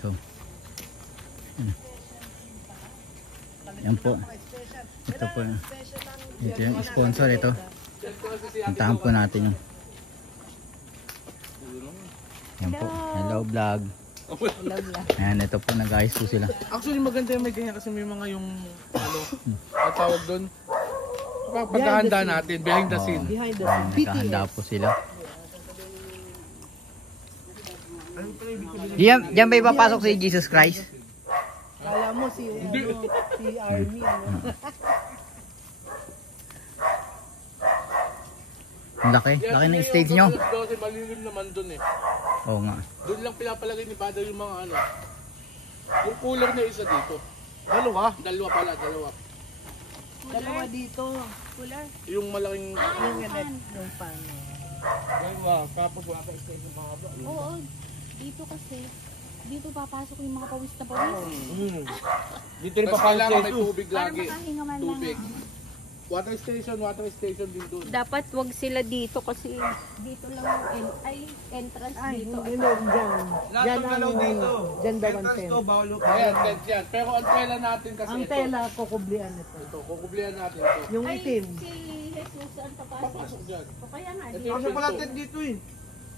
Ito. Yan po. Ito po. Ito yung sponsor ito. Puntahan po natin yung. Yan po. Hello vlog. Ayan, ito po nag-ayos po sila. Actually maganda yung may ganyan kasi may mga yung ano, ang tawag doon. Paghahanda natin, behind the scene. Behind the scene. Nakahanda po sila. Diyan ba ipapasok si Jesus Christ? Kala mo si Army ano. Ang laki ng stage nyo. Kasi malilim naman doon eh. Oo nga. Doon lang pinapalagay ni Father yung mga ano. Yung cooler na isa dito. Dalawa pala. Dalawa dito. Cooler. Yung malaking Yung ganit nung pano. dalawa, tapos wala pa isa yung mga ba. Oo. Dito kasi. Dito papasok yung mga pawis na pawis. Dito rin papasok may tubig Para lagi. makahinga man Tubig. lang. Water station din doon. Dapat wag sila dito kasi dito lang yung entrance dito. Hindi dyan. Dyan ang dyan daw ang tent. Ayan, tent yan. Pero ang tela natin kasi Ang ito. tela kukublian ito. Ito, kukublihan natin ito. Yung itim. Si Jesus ang papasok. Papasok dyan. O kaya nga, Ito dito, yung pinto. dito eh.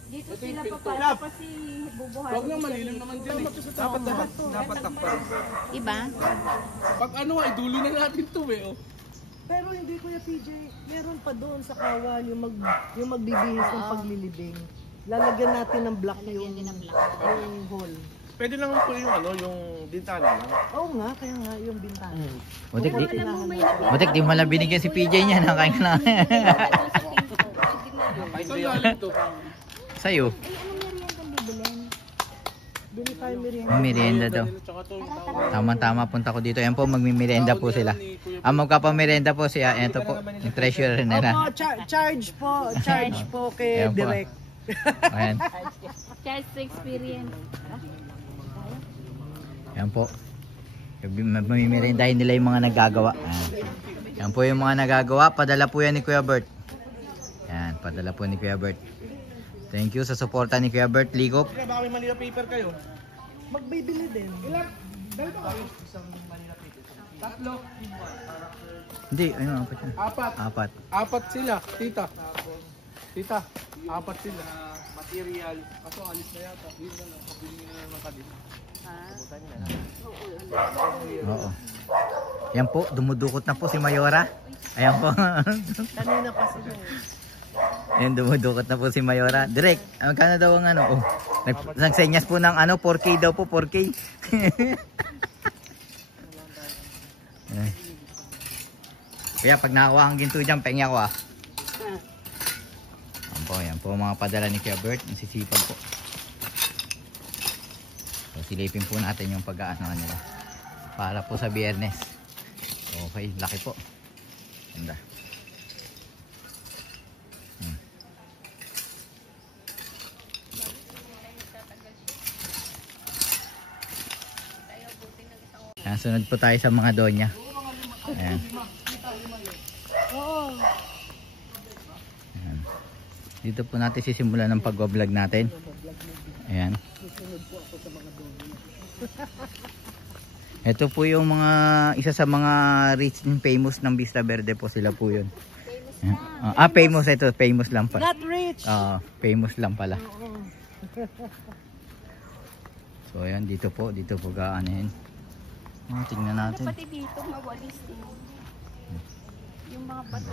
dito ito yung sila pinto. papasok kasi bubuhatin. Huwag lang malilim naman dyan eh. Dapat takpan. Iba? Pag ano nga, idulo na natin ito eh. Oh. Pero hindi Kuya PJ, meron pa doon sa kawal yung magbibihis ng paglilibing. Lalagyan natin ng block yung hall. Pwede lang po yung ano, yung bintana lang. Oo nga, kaya nga yung bintana. Butik di, Alam mo may nakita. butik di mo lang binigyan si PJ niya. Nakain na. Doon sa pinto. Saan galing ito? Sa'yo. Ay, anong merienda bibilin? Bili tayo merienda. Merienda daw. Tsaka ito yung Tama-tama punta ko dito. Ayan po, magmimerienda po sila. Magkapamerienda po siya. Ito po, yung treasurer nila. Opo, charge po kay Ayan po. Direk. Ayan. Just experience. Ayan po. Mamimerindahin nila yung mga nagagawa. Ayan. Ayan po yung mga nagagawa. Padala po yan ni Kuya Bert. Ayan, padala po ni Kuya Bert. Thank you sa suporta ni Kuya Bert Ligop. Baka may Manila paper kayo. Magbibili din. tatlo. Hindi, ano, apat yan. Apat. Apat sila, tita. Tita, apat sila. Material. Kaso alis na yata. Yun na lang. Pabili na lang ng kadit. Oo. Yan po, dumudukot na po si Mayora. Ayan po. Kanina pa sila. Ayan, dumudukot na po si Mayora. Direk, magkano daw ang ano? Oh, nagsenyas po ng ano, 4K daw po, 4K. Kaya pag nakakuha ang ginto dyan, pengi ako ah. Yan po mga padala ni Kuya Bert. Ang sisipag po. So, silipin po natin yung pag-aano nila. Para po sa Biyernes. Okay, laki po. Ganda. Sunod po tayo sa mga donya. Ayan. Ayan. Dito po natin sisimulan ng pag-vlog natin. Ayan. Ito po yung mga isa sa mga rich and famous ng Vista Verde po, sila po yun. Famous ito, famous lang pala. Not rich. Famous lang pala. So ayan, dito po gaanahin. Tingnan natin. Pati dito mawalis din. Yung mga bato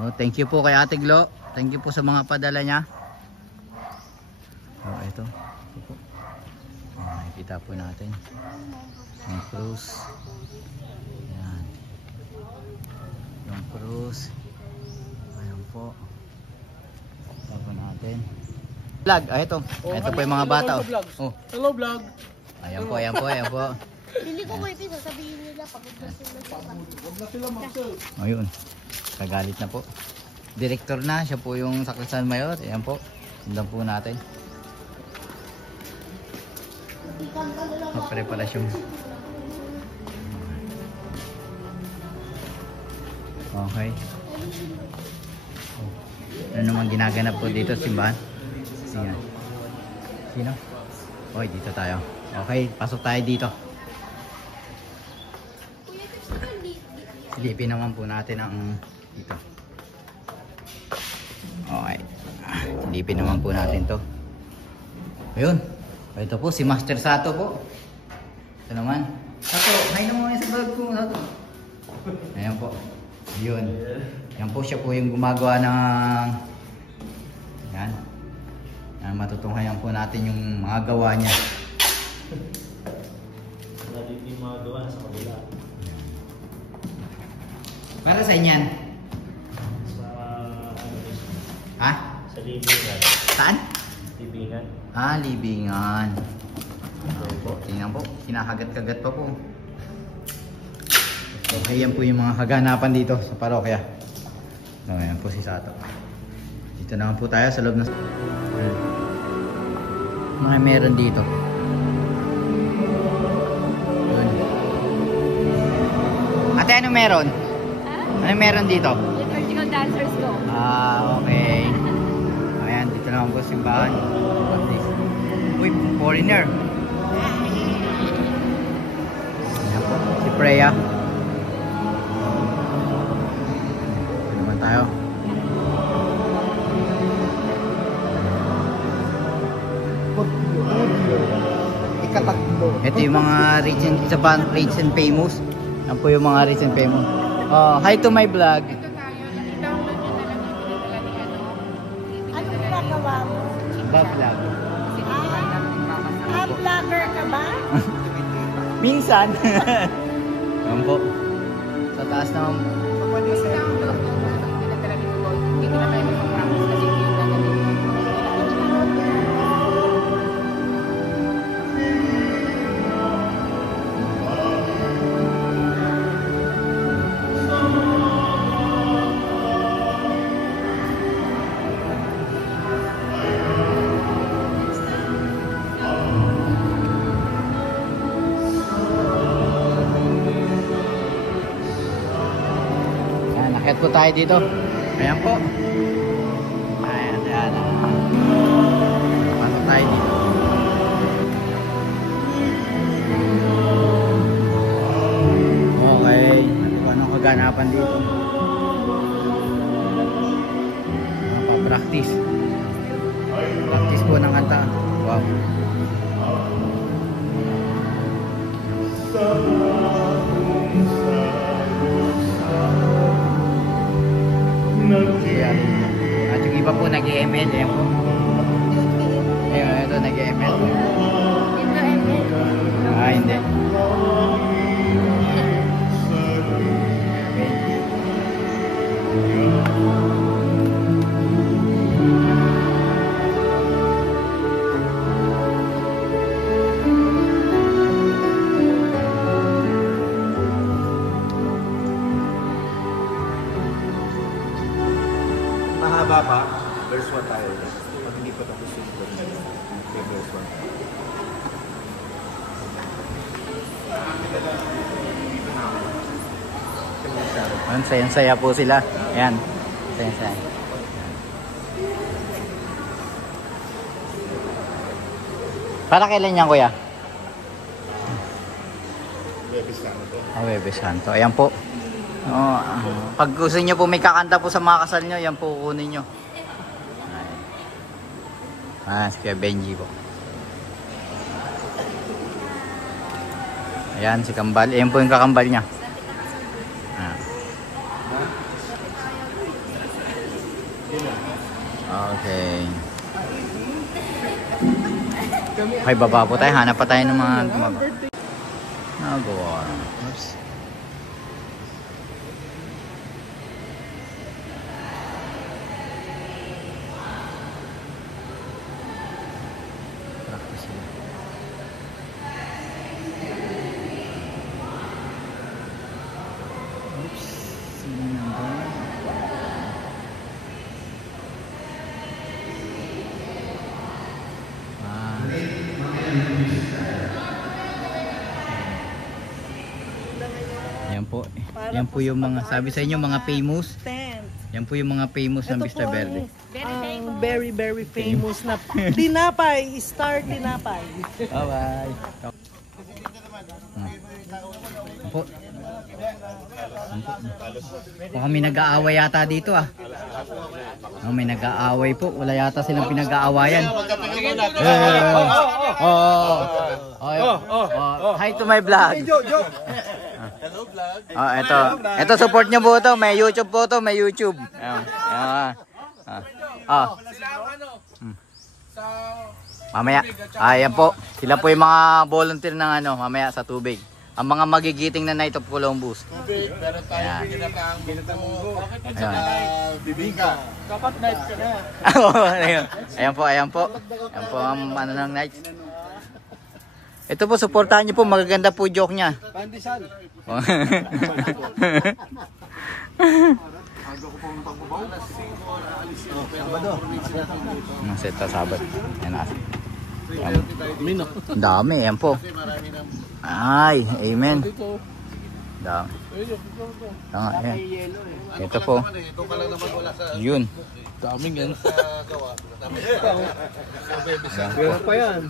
na. Thank you po kay Ate Glo. Thank you po sa mga padala niya. Ito po. Nakikita po natin. Yung cruise. Ayan. Yung cruise. Ayan po. Ito po natin. Vlog. Ito. Ito po yung mga bata. Hello vlog. Ayan po. Hindi ko may pisa, sabihin nila pagod na sila. Huwag na sila mag-serve. Ayun. Kagalit na po. Direktor na. Siya po yung Sakristian Mayor. Ayan po. Sundan po natin. Preparasyon. Okay. Ano naman ginaganap po dito sa simbahan? Sino? Okay, dito tayo. Okay, pasok tayo dito. Silipin naman po natin ang dito. Okay. Silipin naman po natin to. Ayun. Ito po si Master Sato po. Ito naman. Sato, hay naman sa vlog ko. Sato. Ayan po. Yun. Yan po siya po yung gumagawa ng yan. Matutunghayan po natin yung mga gawa niya. Natin yung mga gawa sa kabila. Para sa inyan. Sa Ha? sa libingan. Saan? Libingan. Libingan. Ayan po. Tingnan po. Kinakagat-kagat pa po. So, ayan po yung mga kaganapan dito sa parokya. So, ayan po si Sato. Dito naman po tayo sa loob ng mga meron dito. Yun. Ate, ano meron? Ano meron dito? Liturgical dancers go. Okay. Ayan, dito naman po simbahan. Uy, foreigner. Ayan po, si Freya. Ito naman tayo. Ikatatlo. Ito yung mga rich and famous. Yan po yung mga rich and famous. Hi to my vlog. Anong ginagawa mo? Vlog. Vlogger ka ba? Minsan. Yan po. Sa taas naman. Akit po tayo dito. Ayan po. Ayan. Pasok tayo dito. Okay. Anong kaganapan dito? Pa-practice. Practice po ng kanta. Wow. Ayan. At yung iba po nag-ML. Ayan po. Ayun, ito nag-ML. Hindi. Mahaba pa. Verse 1 tayo. Pag hindi pa tapos yung verse 1. Ayun, sayang-saya po sila. Ayan. Sayang-saya. Para kailan yan, kuya? Webes Santo. Ayan po. Pag gusto nyo po may kakanta po sa mga kasal nyo, yan po kunin nyo. Si Kuya Benji po. Ayan, si Kambal. Ayan po yung kakambal niya. Okay. Okay, baba po tayo. Hanap pa tayo ng mga nagawa. Oops. Practice sila. Oops. Sino nandun? Yan po. Yan po yung mga sabi sa inyo mga famous. Tent. Yan po yung mga famous ng Ito Vista po Verde. ang very very famous na tinapay, Star Tinapay. Bye-bye. Po. Baka may nag-aaway yata dito ah. Oh, may nag-aaway po. Wala yata silang pinag-aawayan. Hi to my vlog. Hello, vlog. Ito support nyo po to. May YouTube po to. May YouTube. Mamaya. Ayan po. Sila po yung mga volunteer ng ano, mamaya sa tubig. Ang mga magigiting na Night of Columbus. Tubig, meron tayong ginataang at saka Ayan. bibingka. Dapat night ka na. Ayan po, ayan po. Ayan po ang ano ng night. Ito po, supportahan niyo po. Magaganda po joke niya. Pandesal. Seta sabat. Ayan na. Ang dami, ayan po. Ay, amen. Dami. Ayan. Ito po. Ito ka lang naman wala sa Yun. Daming yan. gawa. Meron pa yan.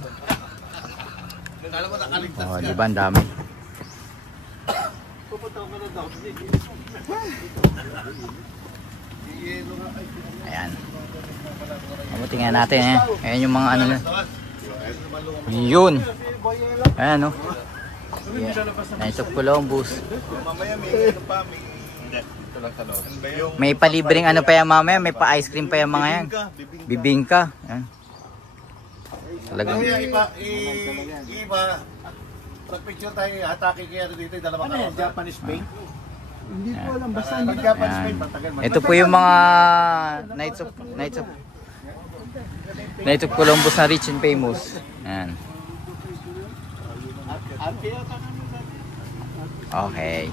Alam mo nakaligtas Oh, di ba ang dami? Ayan. Mabuti natin eh. Ayan yung mga ano na. Yun. Ayan oh. Night of Columbus. Mamaya may ano pa, may ito lang sa loob. May palibreng ano pa yan mamaya. May pa-ice cream pa yan mga yan. Bibingka. Ayan. Talagang. Kaya iba, pag-picture tayo, hatake kaya dito yung dalawang karosa. Japanese paint? Hindi ko alam, basta hindi Japanese paint. Ito po yung mga Night of Columbus na rich and famous. Ayan. Okay.